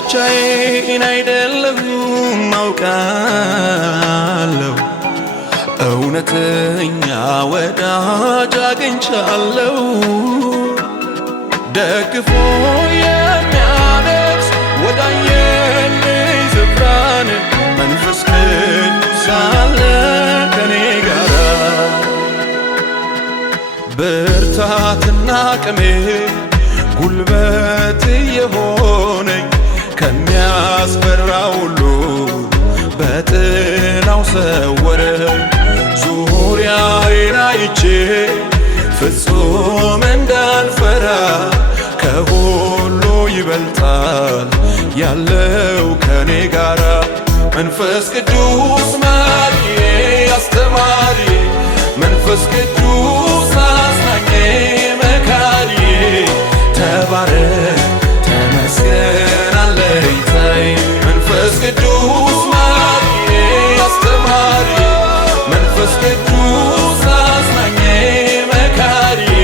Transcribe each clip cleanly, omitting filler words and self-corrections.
ብቻዬን አይደለሁም አውቃለሁ እውነተኛ ወዳጅ አግኝቻለሁ ደግፎ የሚያደርስ ወዳየልኝ ስፍራን መንፈስ ቅዱስ አለ ከኔ ጋር ብርታትና አቅሜ ጉልበት የሆነኝ ከሚያስፈራ ሁሉ በጥላው ሰወረኝ ዙሪያዬን አይቼ ፍጹም እንዳልፈራ ከሁሉ ይበልጣል ያለው ከኔ ጋራ መንፈስ ቅዱስ መሪዬ አስተማሪዬ መንፈስ ቅዱስ አጽናኜ መካሪዬ ተባረክ ተመስገን አለኝታዬ መንፈስ ቅዱስ መሪዬ አስተማሪዬ መንፈስ ቅዱስ አጽናኜ መካሪዬ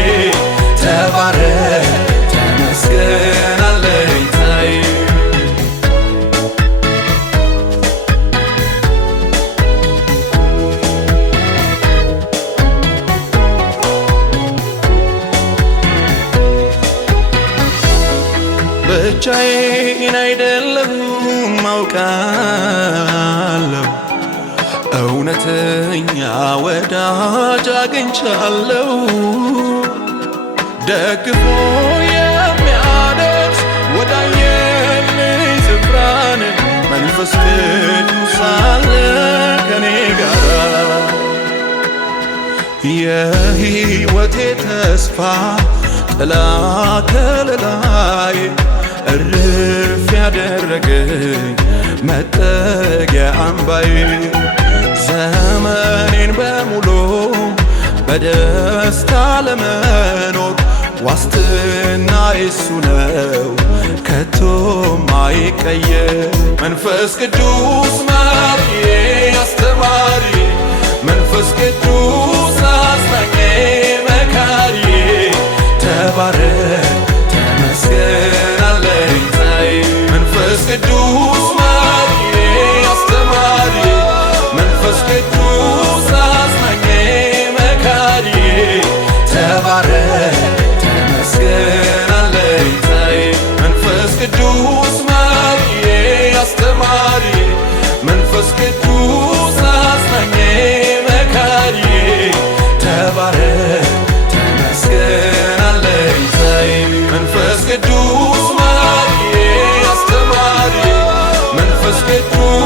ተባረክ ተመስገን አለኝታዬ ብቻዬን አይደለሁም አውቃለሁ እውነተኛ ወዳጅ አግኝቻለሁ ደግፎ የሚያደርስ ወዳየልኝ ስፍራን መንፈስ ቅዱስ አለ ከኔ ጋር የሕይወቴ ተስፋ ጥላ ከለላይ እርፍ ያደረገኝ መጠጊያ አምባዬ ዘመኔን በሙሉ በደስታ ለመኖር ዋስትና እሱ ነው ከቶም አይቀየር መንፈስ ቅዱስ መሪዬ አስተማሪዬ መንፈስ ቅዱስ አጽናኜ መካሪዬ ተባረክ ተመስገን አለኝታዬ መንፈስ ቅዱስ መሪዬ አስተማሪዬ መንፈስ ቅዱስ አጽናኜ መካሪዬ ተባረክ ተመስገን አለኝታዬ መንፈስ ቅዱስ መሪዬ አስተማሪዬ መንፈስ ቅዱስ አጽናኜ መካሪዬ ተባረክ ተመስገን አለኝታዬ መንፈስ ቅዱስ መሪዬ አስተማሪዬ መንፈስ ቅዱስ